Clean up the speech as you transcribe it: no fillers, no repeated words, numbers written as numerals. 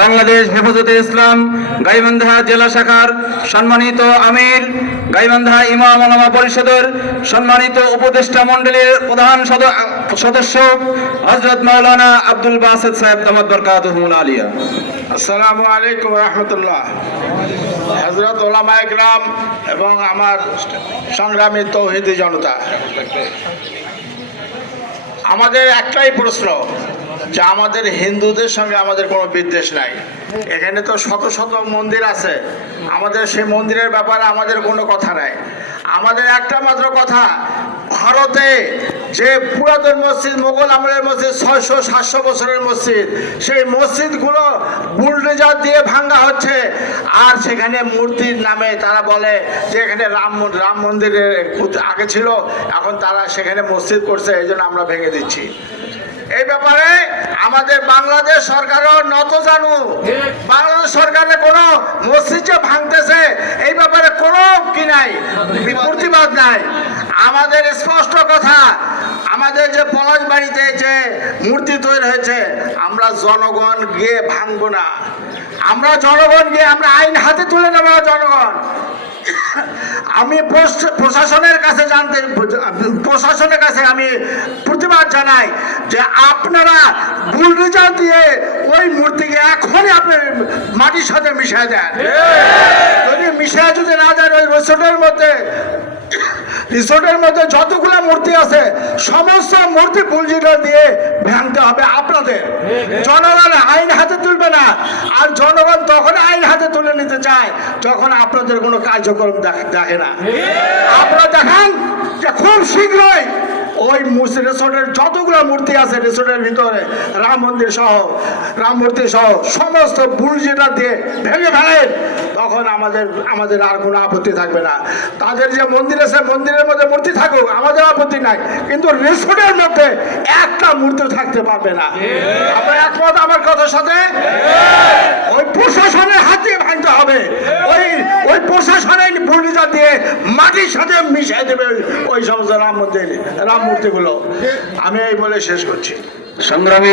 বাংলাদেশ হেফাজতে ইসলাম গাইবান্ধা জেলা শাখার সম্মানিত আমির, গাইবান্ধা ইমাম ওলামা পরিষদের সম্মানিত উপদেষ্টা মণ্ডলীর প্রধান সদস্য হযরত মাওলানা আব্দুল বাসেত সাহেব দামাত বরকাতুহুল আলিয়া। আসসালামু আলাইকুম রাহমাতুল্লাহ। হযরত ওলামায়ে কেরাম এবং আমার সংগ্রামী তৌহিদি জনতা, আমাদের একটাই প্রশ্ন যে আমাদের হিন্দুদের সঙ্গে আমাদের কোনো বিদ্বেষ নাই। এখানে তো শত শত মন্দির আছে, আমাদের সেই মন্দিরের ব্যাপারে আমাদের কোনো কথা নাই। আমাদের একটা মাত্র কথা, ভারতে যে পুরাতন মসজিদ, মোগল আমলের মসজিদ, 600-700 বছরের মসজিদ, সেই মসজিদগুলো বুলডোজার দিয়ে ভাঙা হচ্ছে। আর সেখানে মূর্তির নামে তারা বলে যে এখানে রাম মন্দিরের আগে ছিল, এখন তারা সেখানে মসজিদ করছে, এই জন্য আমরা ভেঙে দিচ্ছি। এই ব্যাপারে আমাদের বাংলাদেশ সরকারও নত জানু। বাংলাদেশ সরকারের কোনো মসজিদ যে ভাঙতেছে এই ব্যাপারে কোনো কি নাই, প্রতিবাদ নাই। আমাদের স্পষ্ট কথা, আমাদের যে পলাশবাড়িতে যে মূর্তি তৈরি হয়েছে, আমরা জনগণ গিয়ে ভাঙবো না। আমরা জনগণ গিয়ে আমরা আইন হাতে তুলে নেব। জনগণ, আমি প্রশাসনের কাছে আমি প্রতিবাদ জানাই যে আপনারা বুলডোজার দিয়ে ওই মূর্তিকে এখনই আপনি মাটির সাথে মিশিয়ে দেন। যদি মিশিয়ে যদি না দেন, ওই রিসোর্টের মধ্যে যতগুলো মূর্তি আছে সমস্ত মূর্তি বুলডোজার দিয়ে ভাঙতে হবে আপনাদের। জনগণ আইন হাতে তুলবে না। আর জনগণ তখন আইন হাতে তুলে নিতে চায় যখন আপনাদের কোনো কার্যক্রম দেখে না। আপনারা দেখান যে খুব শীঘ্রই ওই রিসোর্টের যতগুলো মূর্তি আছে রিসোর্টের ভিতরে রাম মূর্তি সহ সমস্ত বুলডোজার দিয়ে ভেঙে ফেলেন, তখন আমাদের আর কোনো আপত্তি থাকবে না। তাদের যে মন্দির আছে মন্দিরের মধ্যে মূর্তি থাকুক, আমাদের আপত্তি নাই, কিন্তু রিসোর্টের মধ্যে একটা মূর্তি থাকতে পারবে না। আপনার একমত আমার কথার সাথে? ওই প্রশাসনের হাত দিয়ে ভাঙতে হবে। ওই প্রশাসনের বুলডোজার দিয়ে মাটির সাথে মিশিয়ে দেবে ওই সমস্ত রাম মূর্তিগুলো। আমি এই বলে শেষ করছি। সংগ্রামী